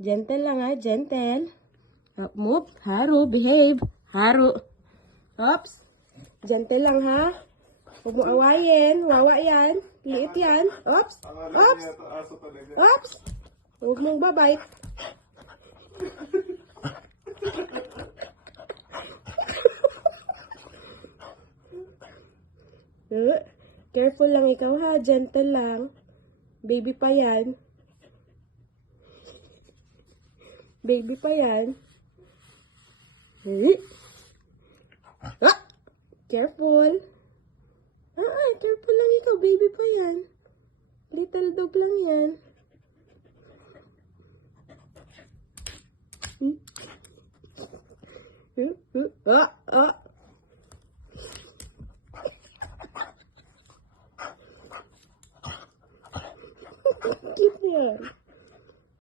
Gentle lang ha, gentle. Move, Haru, behave. Haru. Oops. Gentle lang ha. Huwag mo awayin. Wawa yan. Liit yan. Oops. Oops. Oops. Huwag mong babay. Careful lang ikaw ha. Gentle lang. Baby pa yan. Baby pa yan. Ah! Careful. Careful lang ikaw. Baby pa yan. Little dog lang yan. Ah!